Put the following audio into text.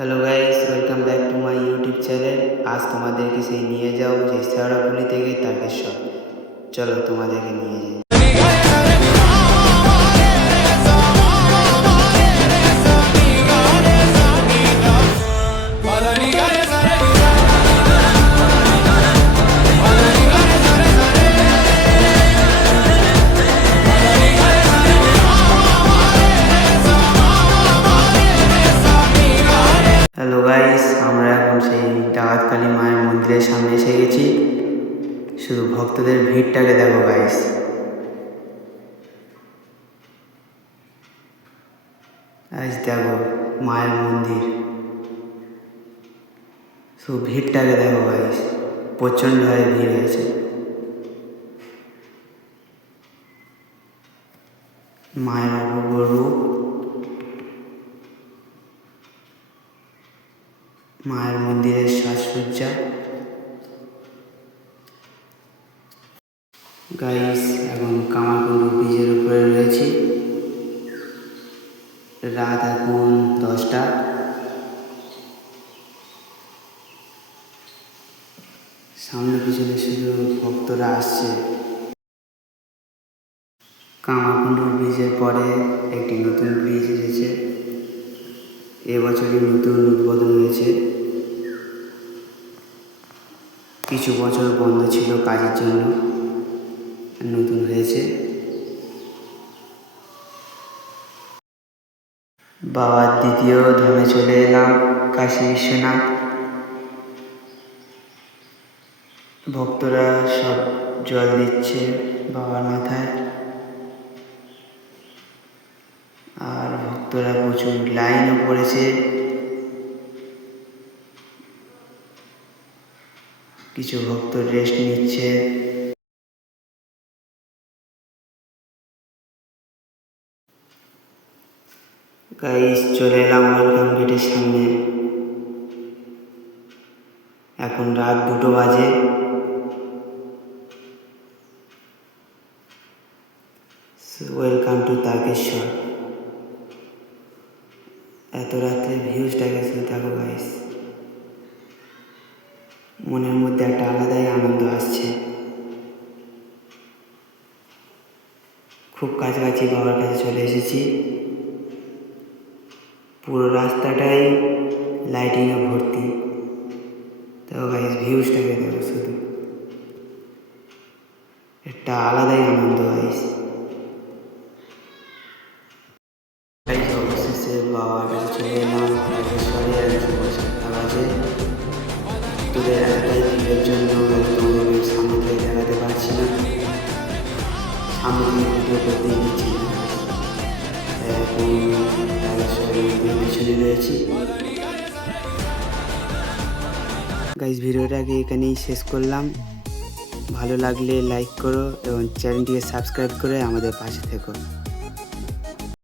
Hello guys, welcome back to my YouTube channel. আজ তোমাদেরকে সেই নিয়ে যাও যে শেওড়াফুলি থেকে তারকেশ্বর। চলো তোমাদেরকে নিয়ে যাই। হ্যালো গাইস, আমরা এখন সেই ডাকাতকালী মায়ের মন্দিরের সামনে এসে গেছি। শুধু ভক্তদের ভিড়টাকে দেখো গাইস। আজ দেখো মায়ের মন্দির, শুধু ভিড়টাকে দেখো গাইস, প্রচণ্ড হারে ভিড় হয়েছে। মায়ের অপূর্ব রূপ, মায়ের মন্দিরের সাজসজ্জা। গাইস, এখন কামারকুণ্ডু ব্রিজের উপরে রয়েছি। রাত এখন 10টা। সামনে পিছনে শুধু ভক্তরা আসছে। কামারকুণ্ডু ব্রিজের পরে একটি নতুন ব্রিজ এসেছে। এবছরই নতুন উদ্বোধন হয়েছে। কিছু বছর বন্ধ ছিল কাজের জন্য, নতুন হয়েছে। বাবার দ্বিতীয় ধামে চলে এলাম, কাশী বিশ্বনাথ। ভক্তরা সব জল দিচ্ছে বাবার মাথায়, আর ভক্তরা প্রচুর লাইনও পড়েছে। কিছু ভক্ত রেস্ট নিচ্ছে। গাইস, চলে এলাম ওয়েলকাম গেটের সামনে। এখন রাত 2টো বাজে। Welcome to Tarakeswar. এত রাত্রে ভিউজটাকে শুধু দেখো গাইস, মনের মধ্যে একটা আলাদাই আনন্দ আসছে। খুব কাছাকাছি বাবার কাছে চলে এসেছি। পুরো রাস্তাটাই লাইটিংয়ে ভর্তি। দেখো গাইস, ভিউজটাকে দেখো, শুধু একটা আলাদাই আনন্দ গাইস। অবশেষে বাবার কাছে চলে এলাম। তারকেশ্বরে 7টা বাজে। তোদের এতটাই ভিড়ের জন্য তোমাদের সামনে থেকে দেখাতে পারছি না, সামনে থেকে ভিডিও করতেই দিচ্ছি না। এখন তারকেশ্বরের পিছনে রয়েছি। গাইস, ভিডিওটাকে এখানেই শেষ করলাম। ভালো লাগলে লাইক করো এবং চ্যানেলটিকে সাবস্ক্রাইব করে আমাদের পাশে থেকো।